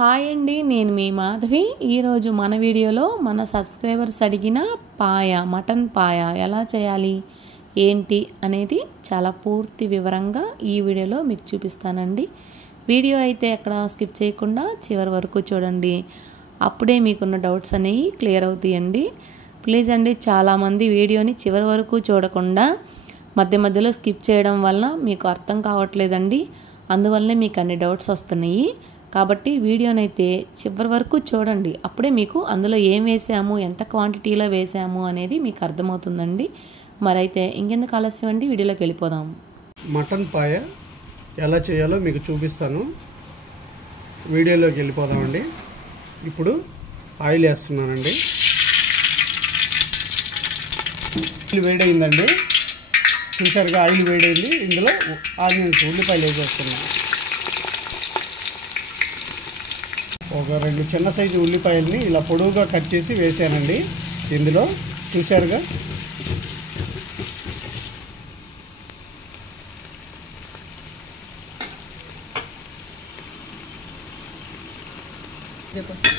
Hi అండి, నేను మీ మాధవి. ఈరోజు మన వీడియోలో మన సబ్స్క్రైబర్స్ అడిగిన మటన్ పాయ ఎలా చేయాలి ఏంటి అనేది చాలా పూర్తి వివరంగా ఈ వీడియోలో మీకు చూపిస్తానండి. వీడియో అయితే ఎక్కడ స్కిప్ చేయకుండా చివరి వరకు చూడండి. అప్పుడే మీకున్న డౌట్స్ అనేవి క్లియర్ అవుతాయండి. ప్లీజ్ అండి, చాలామంది వీడియోని చివరి వరకు చూడకుండా మధ్య మధ్యలో స్కిప్ చేయడం వల్ల మీకు అర్థం కావట్లేదండి. అందువల్లనే మీకు అన్ని డౌట్స్ వస్తున్నాయి. కాబట్టి వీడియోనైతే చివరి వరకు చూడండి. అప్పుడే మీకు అందులో ఏం వేసాము, ఎంత క్వాంటిటీలో వేసాము అనేది మీకు అర్థమవుతుందండి. మరైతే ఇంకెందుకు ఆలస్యం అండి, వీడియోలోకి వెళ్ళిపోదాం. మటన్ పాయ ఎలా చేయాలో మీకు చూపిస్తాను. వీడియోలోకి వెళ్ళిపోదామండి. ఇప్పుడు ఆయిల్ వేస్తున్నానండి. ఆయిల్ వేడైందండి, చూసారుగా ఆయిల్ వేడైంది. ఇందులో ఆనియన్స్, ఉల్లిపాయలు వేసేస్తున్నాను. ఒక 2 చిన్న సైజు ఉల్లిపాయలని ఇలా పొడవుగా కట్ చేసి వేసానండి. ఇందులో చూసారుగా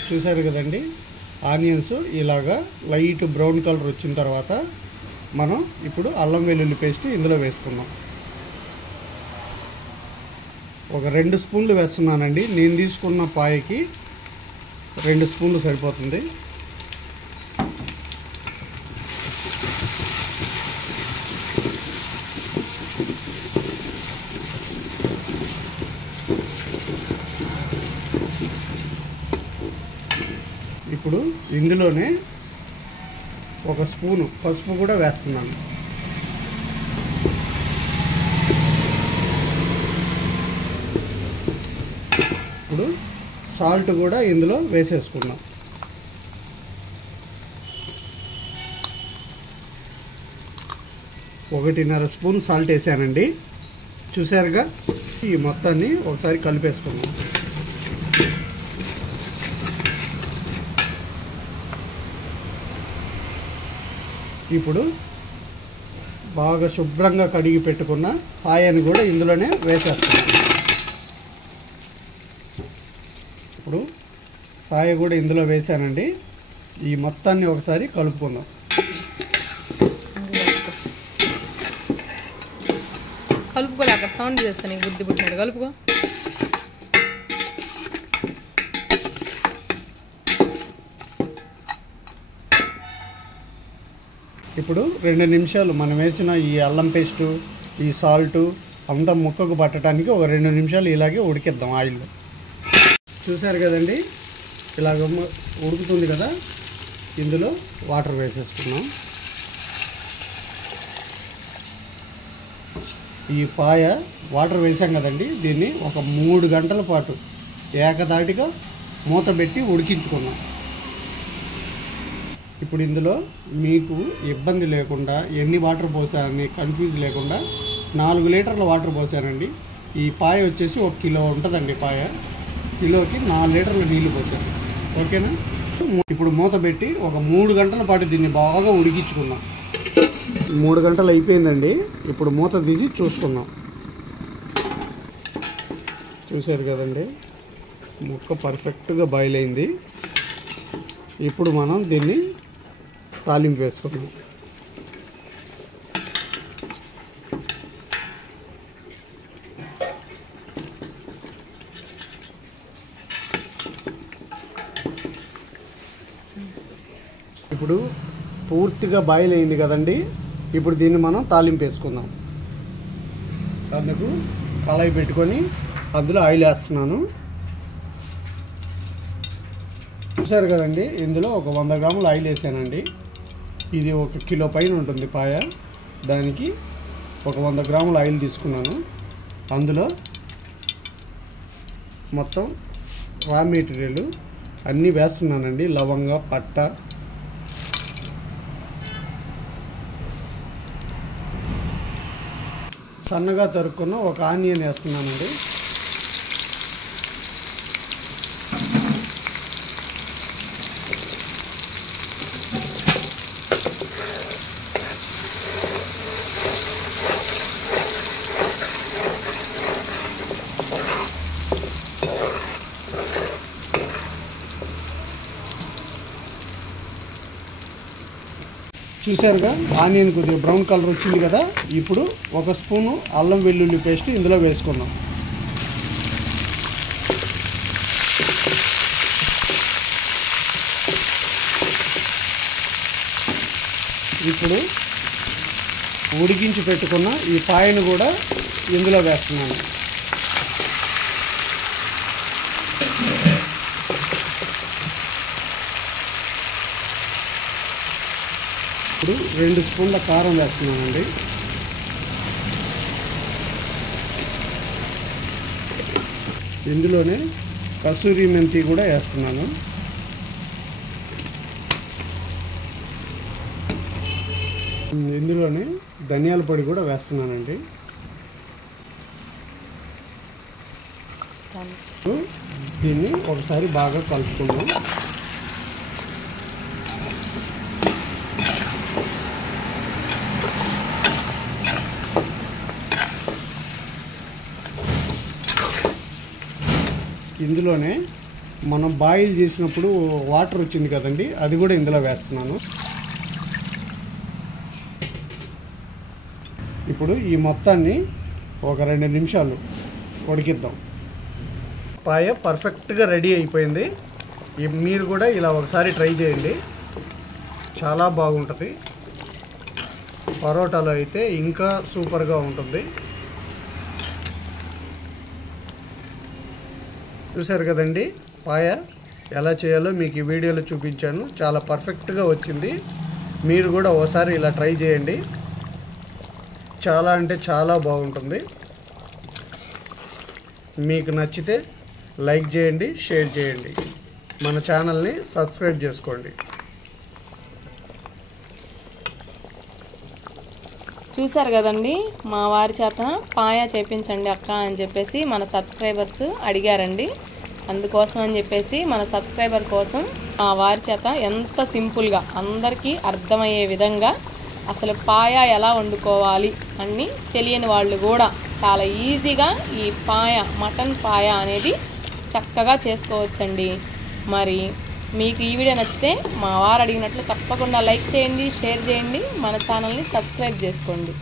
చూసారు కదండి. ఆనియన్స్ ఇలాగా లైట్ బ్రౌన్ కలర్ వచ్చిన తర్వాత మనం ఇప్పుడు అల్లం వెల్లుల్లి పేస్ట్ ఇందులో వేసుకున్నాం. ఒక 2 స్పూన్లు వేస్తున్నానండి. నేను తీసుకున్న పాయకి 2 స్పూన్లు సరిపోతుంది. ఇప్పుడు ఇందులోనే 1 స్పూను పసుపు కూడా వేస్తున్నాను. ఇప్పుడు సాల్ట్ కూడా ఇందులో వేసేసుకున్నాం. ఒకటిన్నర స్పూన్ సాల్ట్ వేసానండి. చూసారుగా, ఈ మొత్తాన్ని ఒకసారి కలిపేసుకున్నాం. ఇప్పుడు బాగా శుభ్రంగా కడిగి పెట్టుకున్న పాయని కూడా ఇందులోనే వేసేస్తున్నాం. ఇప్పుడు పాయ కూడా ఇందులో వేసానండి. ఈ మొత్తాన్ని ఒకసారి కలుపుకుందాం. కలుపుకోలే, అక్కడ సౌండ్ చేస్తాను, బుద్ధి పుట్టినట్టు కలుపుకో. ఇప్పుడు 2 నిమిషాలు మనం వేసిన ఈ అల్లం పేస్టు, ఈ సాల్టు అంతా ముక్కకు పట్టడానికి ఒక 2 నిమిషాలు ఇలాగే ఉడికిద్దాం ఆయిల్లో. చూసారు కదండి, ఇలాగ ఉడుకుతుంది కదా. ఇందులో వాటర్ వేసేసుకున్నాం. ఈ పాయ వాటర్ వేసాం కదండి, దీన్ని ఒక 3 గంటల పాటు ఏకదాటిగా మూత పెట్టి ఉడికించుకున్నాం. ఇప్పుడు ఇందులో మీకు ఇబ్బంది లేకుండా ఎన్ని వాటర్ పోసానని కన్ఫ్యూజ్ లేకుండా 4 లీటర్ల వాటర్ పోసానండి. ఈ పాయ వచ్చేసి 1 కిలో ఉంటుందండి. పాయ కిలోకి 4 లీటర్ల నీళ్లు పోసాను. ఓకేనా? ఇప్పుడు మూత పెట్టి ఒక 3 గంటల పాటు దీన్ని బాగా ఉడికించుకుందాం. 3 గంటలు అయిపోయిందండి. ఇప్పుడు మూత తీసి చూసుకుందాం. చూసారు కదండి, ముక్క పర్ఫెక్ట్గా బాయిల్ అయింది. ఇప్పుడు మనం దీన్ని తాలింపు వేసుకుందాం. ఇప్పుడు పూర్తిగా బాయిల్ అయింది కదండి. ఇప్పుడు దీన్ని మనం తాలింపు వేసుకుందాం. అందుకు కళాయి పెట్టుకొని అందులో ఆయిల్ వేస్తున్నాను. చూసారు కదండి, ఇందులో ఒక 100 గ్రాములు ఆయిల్ వేసానండి. ఇది 1 కిలో పైన ఉంటుంది పాయ. దానికి ఒక 100 గ్రాముల ఆయిల్ తీసుకున్నాను. అందులో మొత్తం రా మెటీరియల్ అన్నీ వేస్తున్నానండి. లవంగ, పట్ట, సన్నగా తరుక్కున్న ఒక ఆనియన్ వేస్తున్నానండి. చూసారుగా ఆనియన్ కొద్దిగా బ్రౌన్ కలర్ వచ్చింది కదా. ఇప్పుడు 1 స్పూను అల్లం వెల్లుల్లి పేస్ట్ ఇందులో వేసుకుందాం. ఇప్పుడు ఉడికించి పెట్టుకున్న ఈ పాయను కూడా ఇందులో వేస్తున్నాను. ఇప్పుడు 2 స్పూన్ల కారం వేస్తున్నానండి. ఇందులోనే కసూరి మెంతి కూడా వేస్తున్నాను. ఇందులోనే ధనియాల పొడి కూడా వేస్తున్నానండి. దీన్ని ఒకసారి బాగా కలుపుకుందాం. ఇందులోనే మనం బాయిల్ చేసినప్పుడు వాటర్ వచ్చింది కదండి, అది కూడా ఇందులో వేస్తున్నాను. ఇప్పుడు ఈ మొత్తాన్ని ఒక 2 నిమిషాలు ఉడికిద్దాం. పాయ పర్ఫెక్ట్గా రెడీ అయిపోయింది. మీరు కూడా ఇలా ఒకసారి ట్రై చేయండి, చాలా బాగుంటుంది. పరోటాలో అయితే ఇంకా సూపర్గా ఉంటుంది. చూసారు కదండి, పాయ ఎలా చేయాలో మీకు ఈ వీడియోలో చూపించాను. చాలా పర్ఫెక్ట్గా వచ్చింది. మీరు కూడా ఒకసారి ఇలా ట్రై చేయండి, చాలా అంటే చాలా బాగుంటుంది. మీకు నచ్చితే లైక్ చేయండి, షేర్ చేయండి, మన ఛానల్ని సబ్స్క్రైబ్ చేసుకోండి. చూసారు కదండి, మా వారి చేత పాయా చేపించండి అక్క అని చెప్పేసి మన సబ్స్క్రైబర్స్ అడిగారండి. అందుకోసం అని చెప్పేసి మన సబ్స్క్రైబర్ కోసం మా వారి చేత ఎంత సింపుల్గా అందరికీ అర్థమయ్యే విధంగా అసలు పాయా ఎలా వండుకోవాలి అని తెలియని వాళ్ళు కూడా చాలా ఈజీగా ఈ పాయా, మటన్ పాయా అనేది చక్కగా చేసుకోవచ్చండి. మరి మీకు ఈ వీడియో నచ్చితే మా వారు అడిగినట్లు తప్పకుండా లైక్ చేయండి, షేర్ చేయండి, మన ఛానల్ని సబ్స్క్రైబ్ చేసుకోండి.